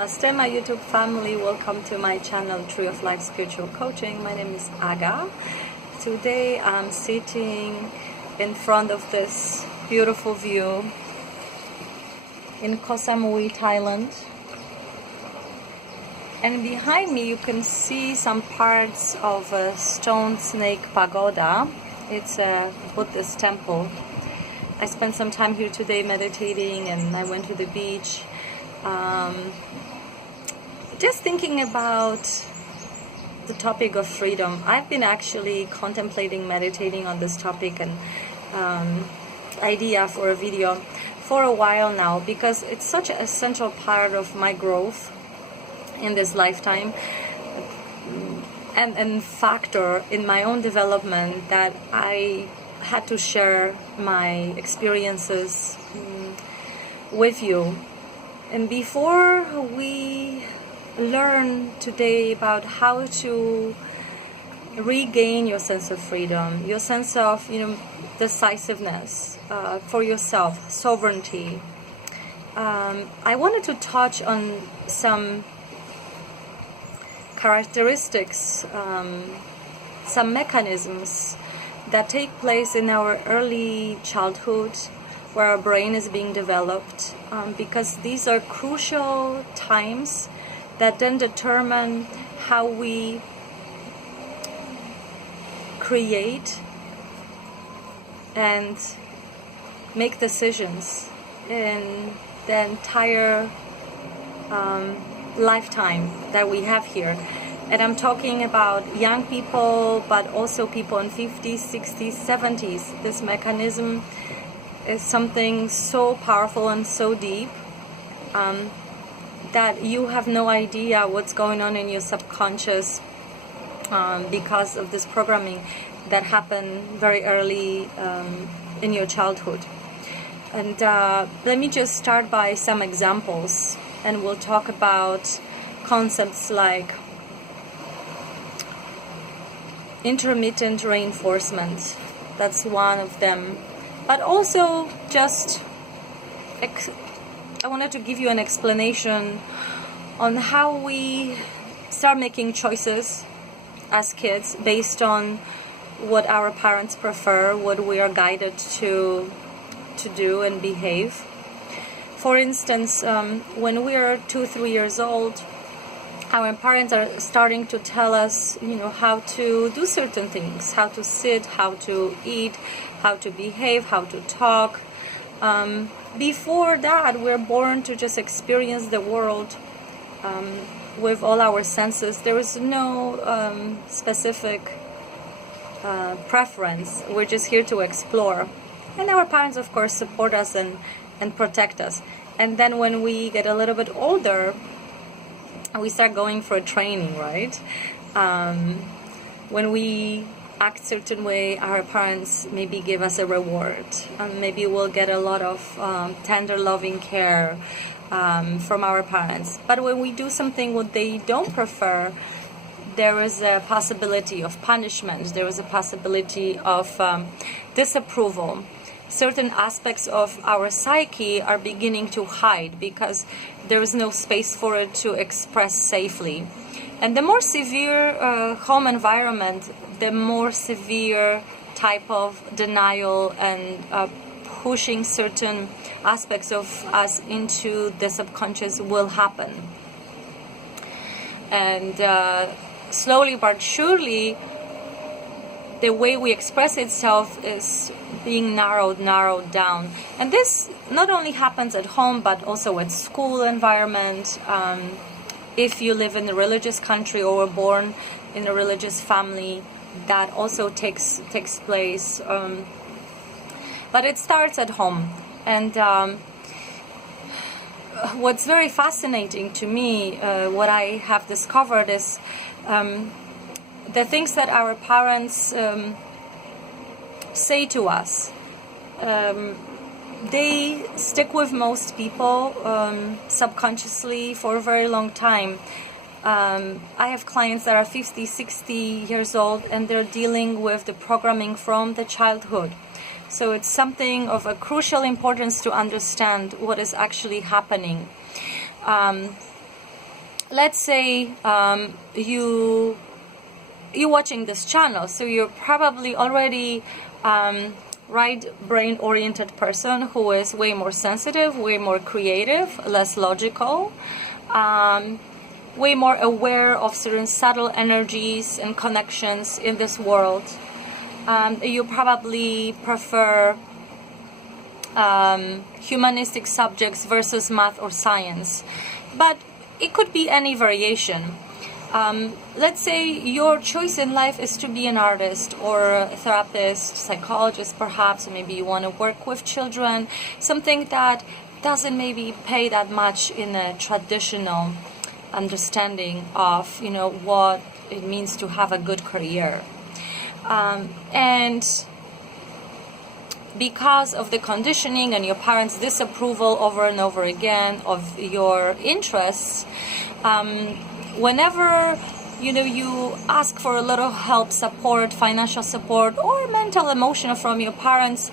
Namaste, my YouTube family. Welcome to my channel, Tree of Life Spiritual Coaching. My name is Aga. Today I'm sitting in front of this beautiful view in Koh Samui, Thailand. And behind me you can see some parts of a stone snake pagoda. It's a Buddhist temple. I spent some time here today meditating, and I went to the beach. Just thinking about the topic of freedom. I've been actually contemplating, meditating on this topic and idea for a video for a while now, because it's such an essential part of my growth in this lifetime and factor in my own development, that I had to share my experiences with you. And before we learn today about how to regain your sense of freedom, your sense of decisiveness for yourself, sovereignty, I wanted to touch on some characteristics, some mechanisms that take place in our early childhood, where our brain is being developed, because these are crucial times that then determine how we create and make decisions in the entire lifetime that we have here. And I'm talking about young people, but also people in 50s, 60s, 70s. This mechanism is something so powerful and so deep that you have no idea what's going on in your subconscious because of this programming that happened very early in your childhood. And let me just start by some examples, and we'll talk about concepts like intermittent reinforcement. That's one of them. But also just I wanted to give you an explanation on how we start making choices as kids based on what our parents prefer, what we are guided to do and behave. For instance, when we are 2-3 years old, our parents are starting to tell us, how to do certain things, how to sit, how to eat, how to behave, how to talk. Before that, we're born to just experience the world with all our senses. There is no specific preference. We're just here to explore. And our parents, of course, support us and protect us. And then when we get a little bit older, we start going for a training, right? When we act certain way, our parents maybe give us a reward. Maybe we'll get a lot of tender, loving care from our parents. But when we do something what they don't prefer, there is a possibility of punishment. There is a possibility of disapproval. Certain aspects of our psyche are beginning to hide because there is no space for it to express safely. And the more severe home environment, the more severe type of denial and pushing certain aspects of us into the subconscious will happen. And slowly but surely, the way we express itself is being narrowed down. And this not only happens at home, but also at school environment. If you live in a religious country or were born in a religious family, that also takes place. But it starts at home. And what's very fascinating to me, what I have discovered is the things that our parents say to us. They stick with most people subconsciously for a very long time. I have clients that are 50, 60 years old, and they're dealing with the programming from the childhood. So it's something of a crucial importance to understand what is actually happening. let's say you're watching this channel, so you're probably already right brain oriented person who is way more sensitive, way more creative, less logical, way more aware of certain subtle energies and connections in this world. You probably prefer humanistic subjects versus math or science, but it could be any variation. Let's say your choice in life is to be an artist or a therapist, psychologist perhaps, maybe you want to work with children, something that doesn't maybe pay that much in a traditional understanding of, you know, what it means to have a good career. And because of the conditioning and your parents' disapproval over and over again of your interests, whenever you ask for a little help, support, financial support, or mental, emotional from your parents,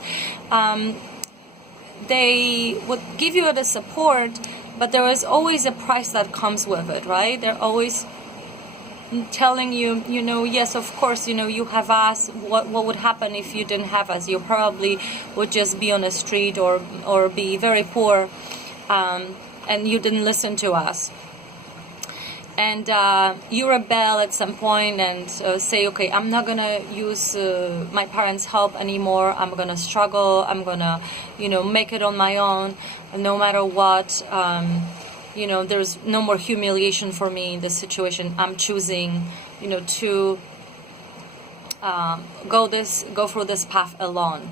they would give you the support, but there is always a price that comes with it, right? They're always telling you, yes, of course, you have us. What would happen if you didn't have us? You probably would just be on the street or be very poor, and you didn't listen to us. And you rebel at some point and say, okay, I'm not gonna use my parents' help anymore. I'm gonna struggle. I'm gonna, make it on my own, no matter what. There's no more humiliation for me in this situation. I'm choosing, to go through this path alone.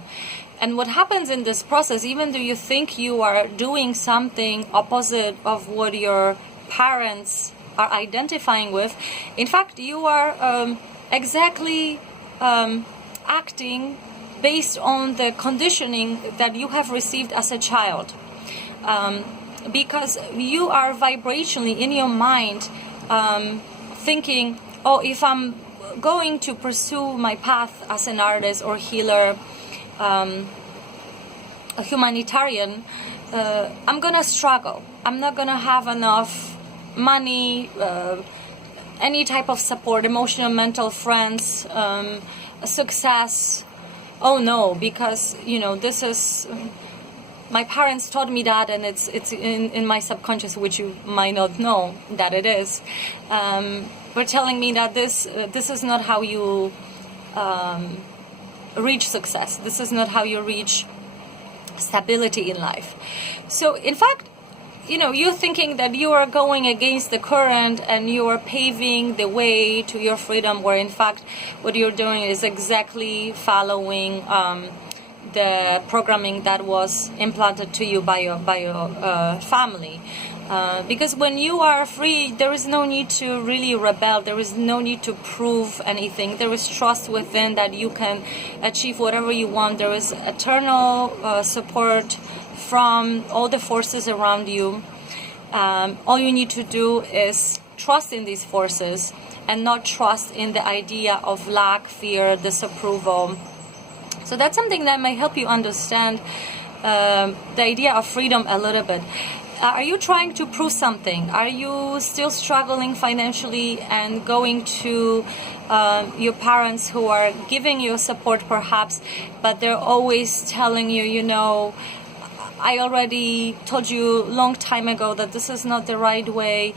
And what happens in this process, even though you think you are doing something opposite of what your parents are identifying with, in fact, you are exactly acting based on the conditioning that you have received as a child. Because you are vibrationally in your mind thinking, oh, if I'm going to pursue my path as an artist or healer, a humanitarian, I'm gonna struggle. I'm not gonna have enough money, any type of support, emotional, mental, friends, success. Oh no, because this is my parents taught me that, and it's in my subconscious, which you might not know that it is. We're telling me that this is not how you reach success. This is not how you reach stability in life. So in fact, you're thinking that you are going against the current and you are paving the way to your freedom, where in fact what you're doing is exactly following the programming that was implanted to you by your family. Because when you are free, there is no need to really rebel. There is no need to prove anything. There is trust within that you can achieve whatever you want. There is eternal support from all the forces around you. All you need to do is trust in these forces and not trust in the idea of lack, fear, disapproval. So that's something that might help you understand the idea of freedom a little bit. Are you trying to prove something? Are you still struggling financially and going to your parents who are giving you support perhaps, but they're always telling you, I already told you a long time ago that this is not the right way.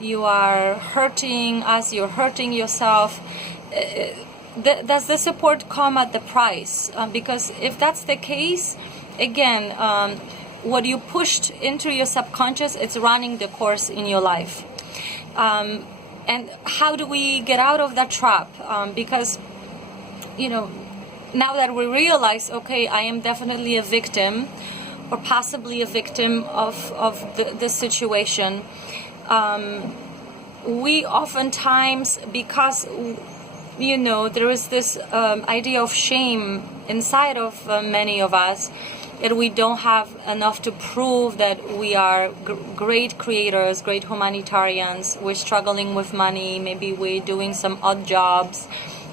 You are hurting us, you're hurting yourself. Does the support come at the price? Because if that's the case, again, what you pushed into your subconscious, it's running the course in your life. And how do we get out of that trap? Because, now that we realize, okay, I am definitely a victim or possibly a victim of the situation, we oftentimes, because there is this idea of shame inside of many of us, that we don't have enough to prove that we are great creators, great humanitarians. We're struggling with money, maybe we're doing some odd jobs,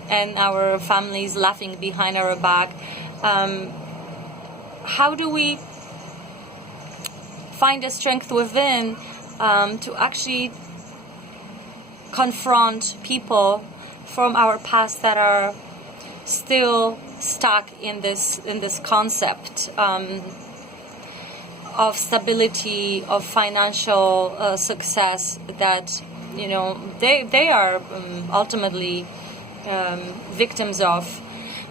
and our families laughing behind our back. How do we find the strength within to actually confront people from our past that are still stuck in this concept of stability, of financial success, that they are ultimately victims of.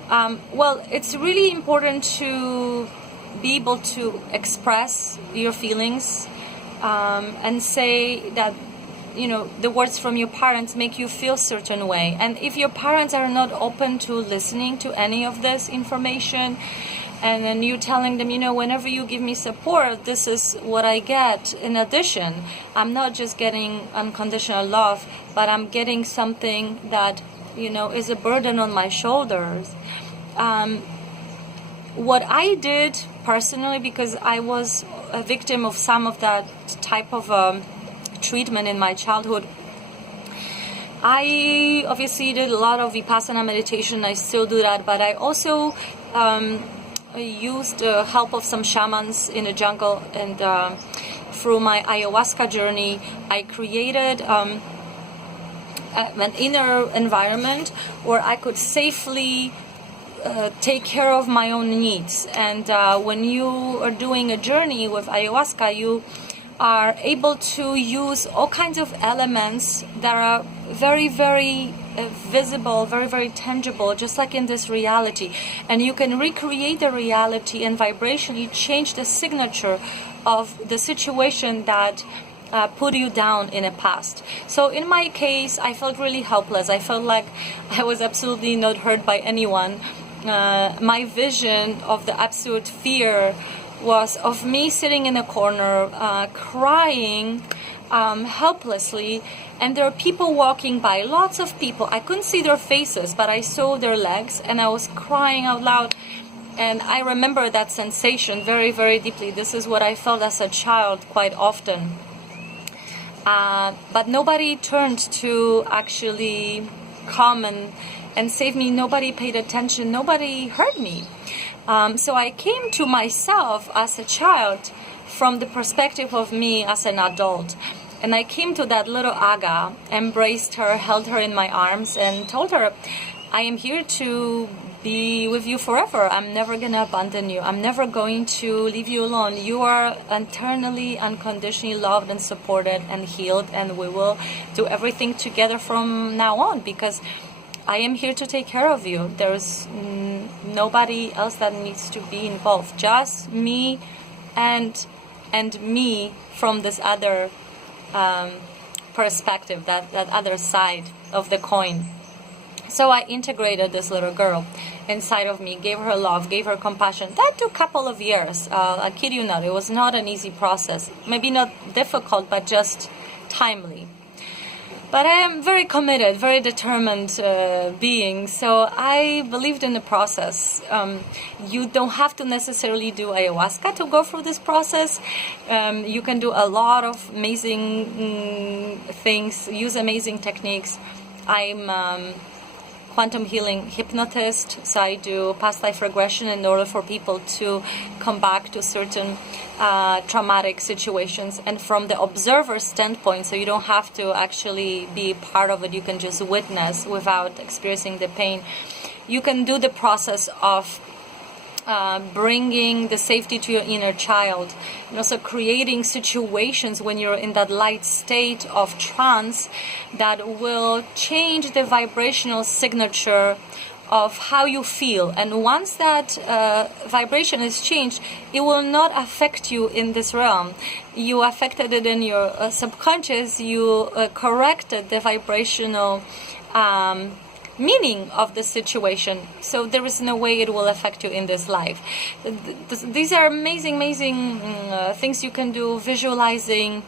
Well, it's really important to be able to express your feelings and say that the words from your parents make you feel a certain way. And if your parents are not open to listening to any of this information, and then you telling them, whenever you give me support, this is what I get in addition. I'm not just getting unconditional love, but I'm getting something that, is a burden on my shoulders. What I did personally, because I was a victim of some of that type of treatment in my childhood, I obviously did a lot of Vipassana meditation. I still do that, but I also used the help of some shamans in the jungle, and through my ayahuasca journey, I created an inner environment where I could safely take care of my own needs. And when you are doing a journey with ayahuasca, you are able to use all kinds of elements that are very, very visible, very, very tangible, just like in this reality. And you can recreate the reality and vibrationally change the signature of the situation that put you down in the past. So in my case, I felt really helpless. I felt like I was absolutely not heard by anyone. My vision of the absolute fear was of me sitting in a corner, crying helplessly, and there are people walking by, lots of people. I couldn't see their faces, but I saw their legs, and I was crying out loud. And I remember that sensation very, very deeply. This is what I felt as a child quite often. But nobody turned to actually come and save me. Nobody paid attention. Nobody heard me. So I came to myself as a child from the perspective of me as an adult. And I came to that little Aga, embraced her, held her in my arms, and told her, I am here to be with you forever. I'm never going to abandon you. I'm never going to leave you alone. You are eternally, unconditionally loved and supported and healed, and we will do everything together from now on, because I am here to take care of you. There's nobody else that needs to be involved. Just me and me from this other perspective, that other side of the coin. So I integrated this little girl inside of me, gave her love, gave her compassion. That took a couple of years. I kid you not. It was not an easy process. Maybe not difficult, but just timely. But I am very committed, very determined being, so I believed in the process. You don't have to necessarily do ayahuasca to go through this process. You can do a lot of amazing things, use amazing techniques. I'm quantum healing hypnotist, so I do past life regression in order for people to come back to certain traumatic situations, and from the observer standpoint, so you don't have to actually be part of it, you can just witness without experiencing the pain. You can do the process of bringing the safety to your inner child, and also creating situations when you're in that light state of trance that will change the vibrational signature of how you feel. And once that vibration is changed, it will not affect you in this realm. You affected it in your subconscious. You corrected the vibrational meaning of the situation, so there is no way it will affect you in this life. These are amazing things you can do. Visualizing,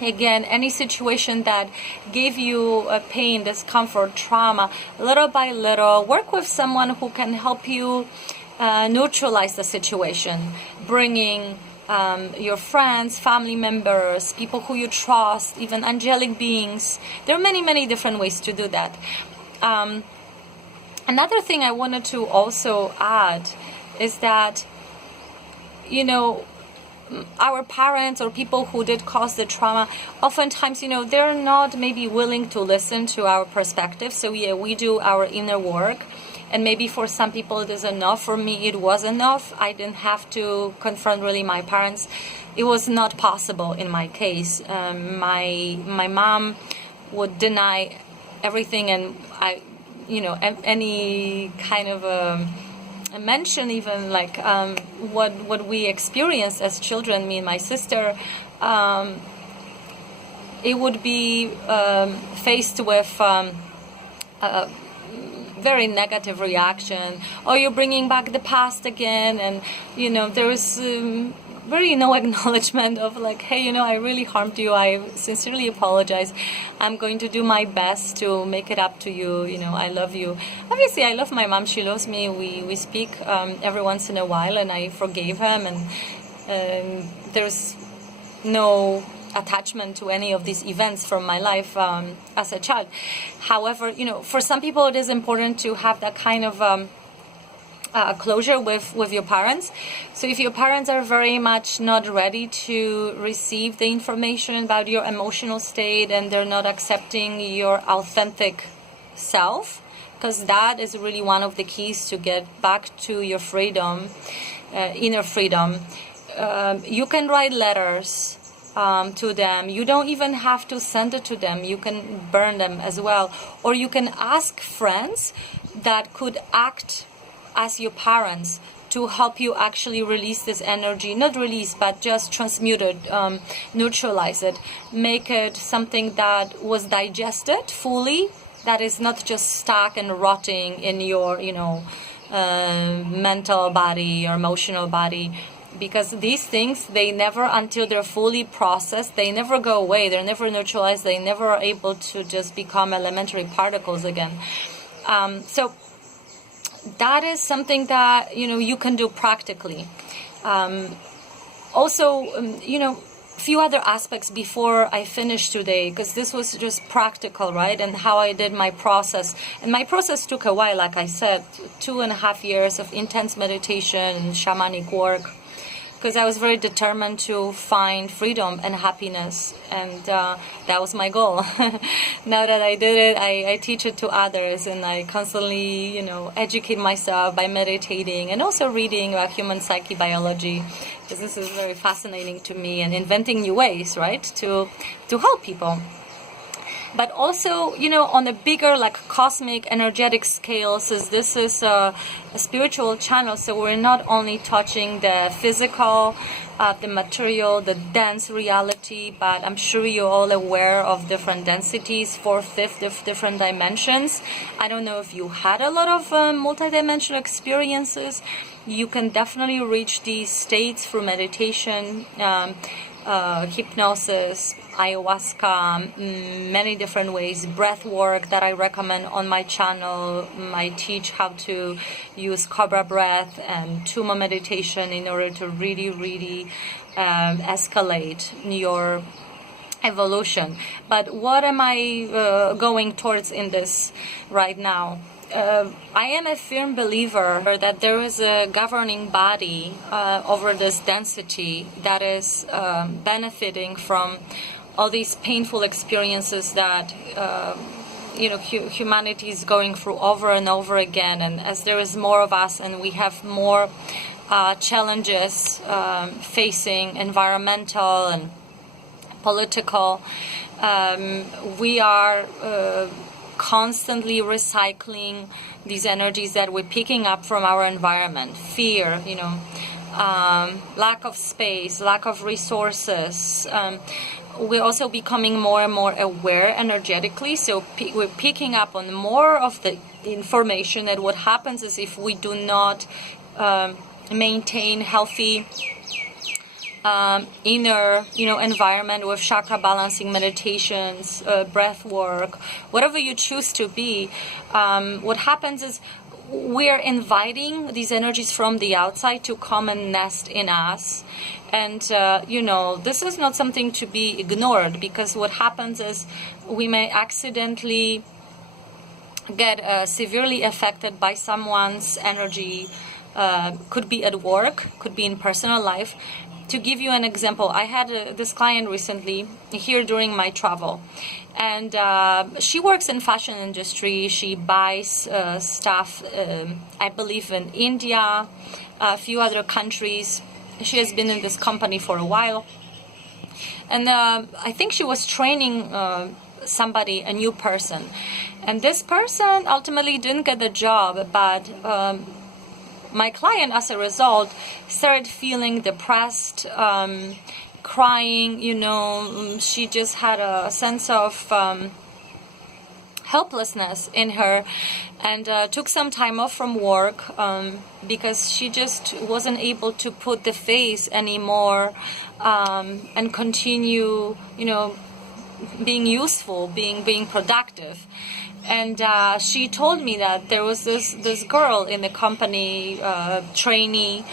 again, any situation that gave you pain, discomfort, trauma, little by little, work with someone who can help you neutralize the situation, bringing your friends, family members, people who you trust, even angelic beings. There are many different ways to do that. Another thing I wanted to also add is that, our parents or people who did cause the trauma, oftentimes, they're not maybe willing to listen to our perspective. So yeah, we do our inner work. And maybe for some people it is enough. For me, it was enough. I didn't have to confront really my parents. It was not possible in my case. My mom would deny everything, and any kind of a mention, even like what we experienced as children, me and my sister. It would be faced with very negative reaction. Oh, you're bringing back the past again, and there is very no acknowledgement of like, hey, I really harmed you. I sincerely apologize. I'm going to do my best to make it up to you. I love you. Obviously, I love my mom. She loves me. We speak every once in a while, and I forgave him. And there's no attachment to any of these events from my life as a child. However, for some people it is important to have that kind of closure with your parents. So if your parents are very much not ready to receive the information about your emotional state, and they're not accepting your authentic self, because that is really one of the keys to get back to your freedom, inner freedom, you can write letters to them. You don't even have to send it to them. You can burn them as well. Or you can ask friends that could act as your parents to help you actually release this energy. Not release, but just transmute it, neutralize it. Make it something that was digested fully, that is not just stuck and rotting in your, mental body or emotional body. Because these things, they never, until they're fully processed, they never go away. They're never neutralized. They never are able to just become elementary particles again. So that is something that, you can do practically. Also, few other aspects before I finish today, because this was just practical, right? And how I did my process. And my process took a while, like I said, 2.5 years of intense meditation and shamanic work, because I was very determined to find freedom and happiness, and that was my goal. Now that I did it, I teach it to others, and I constantly, educate myself by meditating and also reading about human psyche biology, because this is very fascinating to me, and inventing new ways, right, to help people. But also, on a bigger, like cosmic, energetic scale, since this is a spiritual channel, so we're not only touching the physical, the material, the dense reality, but I'm sure you're all aware of different densities, 4th, 5th, different dimensions. I don't know if you had a lot of multi-dimensional experiences. You can definitely reach these states through meditation, hypnosis, ayahuasca, many different ways, breath work that I recommend on my channel. I teach how to use cobra breath and tumo meditation in order to really escalate your evolution. But what am I going towards in this right now? I am a firm believer that there is a governing body over this density that is benefiting from all these painful experiences that humanity is going through over and over again. And as there is more of us and we have more challenges facing environmental and political, we are constantly recycling these energies that we're picking up from our environment. Fear, lack of space, lack of resources. We're also becoming more and more aware energetically, so we're picking up on more of the information. And what happens is, if we do not maintain healthy inner environment with chakra balancing meditations, breath work, whatever you choose to be, what happens is we're inviting these energies from the outside to come and nest in us. And this is not something to be ignored, because what happens is we may accidentally get severely affected by someone's energy, could be at work, could be in personal life. to give you an example, I had this client recently here during my travel, and she works in fashion industry. She buys stuff, I believe, in India, a few other countries. She has been in this company for a while, and I think she was training somebody, a new person, and this person ultimately didn't get the job, but my client, as a result, started feeling depressed, crying. She just had a sense of helplessness in her, and took some time off from work because she just wasn't able to put the face anymore and continue, being useful, being productive. And she told me that there was this girl in the company, trainee,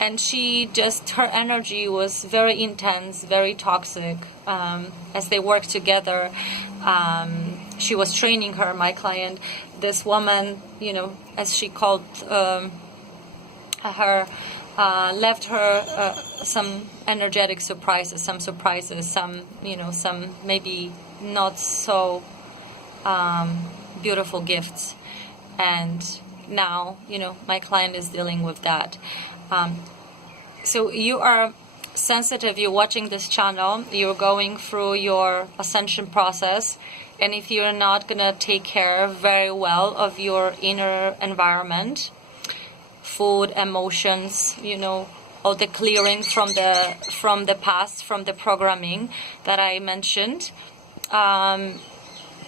and her energy was very intense, very toxic. As they worked together, she was training her, my client. This woman, as she called her, left her some energetic surprises, some maybe not so beautiful gifts, and now my client is dealing with that. So you are sensitive, you're watching this channel, you're going through your ascension process, and if you're not gonna take care very well of your inner environment, food, emotions, all the clearing from the past, from the programming that I mentioned,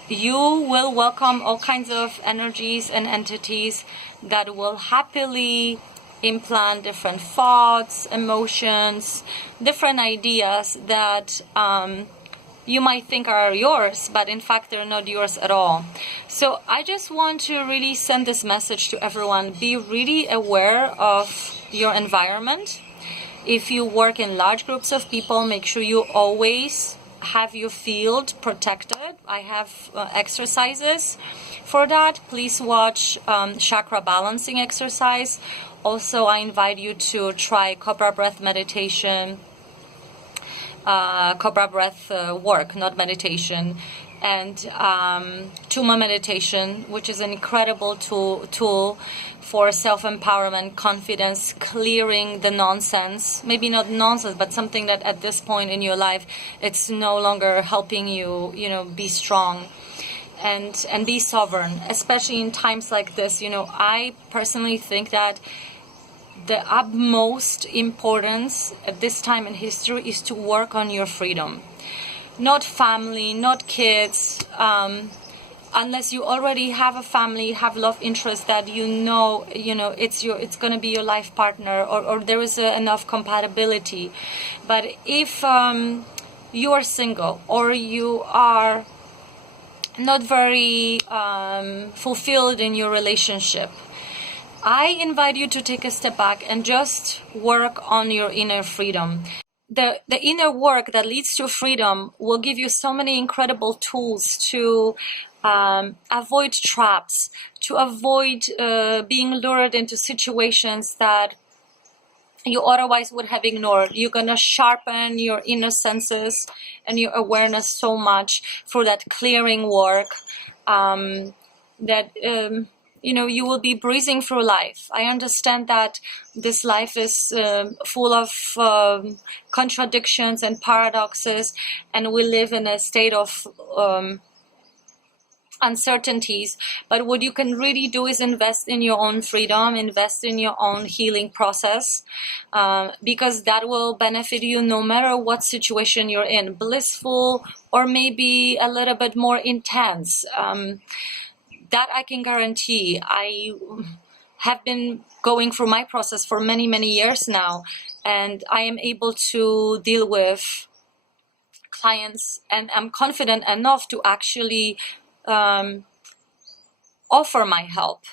you will welcome all kinds of energies and entities that will happily implant different thoughts, emotions, different ideas that you might think are yours, but in fact they're not yours at all. So I just want to really send this message to everyone. Be really aware of your environment. If you work in large groups of people, make sure you always have your field protected. I have exercises for that. Please watch chakra balancing exercise. Also, I invite you to try cobra breath meditation, cobra breath work, not meditation, and Tuma meditation, which is an incredible tool for self-empowerment, confidence, clearing the nonsense. Maybe not nonsense, but something that at this point in your life, it's no longer helping you, be strong and be sovereign, especially in times like this. I personally think that the utmost importance at this time in history is to work on your freedom. Not family, not kids, unless you already have a family, have love interest that it's going to be your life partner, or there is enough compatibility. But if you are single, or you are not very fulfilled in your relationship, I invite you to take a step back and just work on your inner freedom. The inner work that leads to freedom will give you so many incredible tools to avoid traps, to avoid being lured into situations that you otherwise would have ignored. You're going to sharpen your inner senses and your awareness so much for that clearing work, that you will be breezing through life. I understand that this life is full of contradictions and paradoxes, and we live in a state of uncertainties. But what you can really do is invest in your own freedom, invest in your own healing process, because that will benefit you no matter what situation you're in, blissful or maybe a little bit more intense. That I can guarantee. I have been going through my process for many, many years now, and I am able to deal with clients, and I'm confident enough to actually offer my help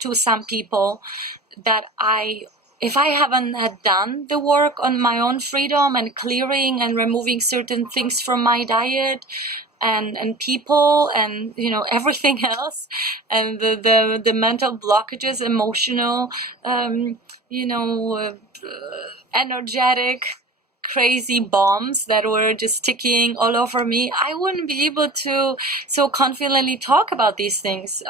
to some people that if I haven't had done the work on my own freedom and clearing and removing certain things from my diet, and people, and everything else, and the mental blockages, emotional, energetic, crazy bombs that were just ticking all over me, I wouldn't be able to so confidently talk about these things.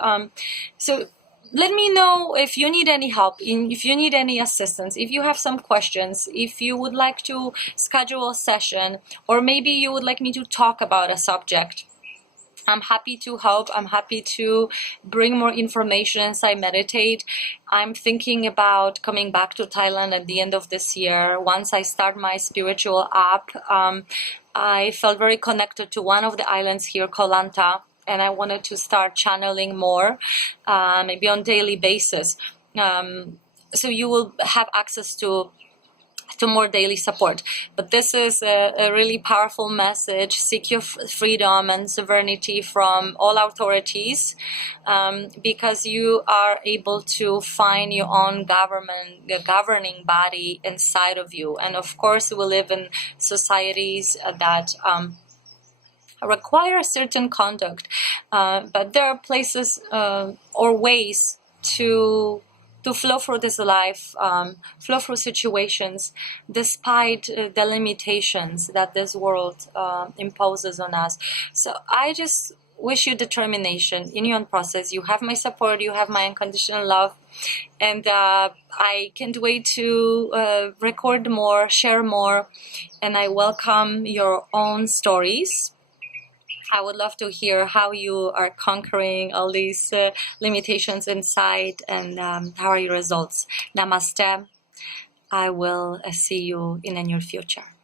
So let me know if you need any help, if you need any assistance, if you have some questions, if you would like to schedule a session, or maybe you would like me to talk about a subject. I'm happy to help. I'm happy to bring more information as I meditate. I'm thinking about coming back to Thailand at the end of this year. Once I start my spiritual app, I felt very connected to one of the islands here, Koh Lanta, and I wanted to start channeling more, maybe on daily basis. So you will have access to more daily support. But this is a really powerful message. Seek your freedom and sovereignty from all authorities, because you are able to find your own governing body inside of you. And of course, we live in societies that require certain conduct, but there are places or ways to flow through this life, flow through situations, despite the limitations that this world imposes on us. So I just wish you determination in your own process. You have my support, you have my unconditional love, and I can't wait to record more, share more, and I welcome your own stories. I would love to hear how you are conquering all these limitations inside, and how are your results. Namaste. I will see you in the near future.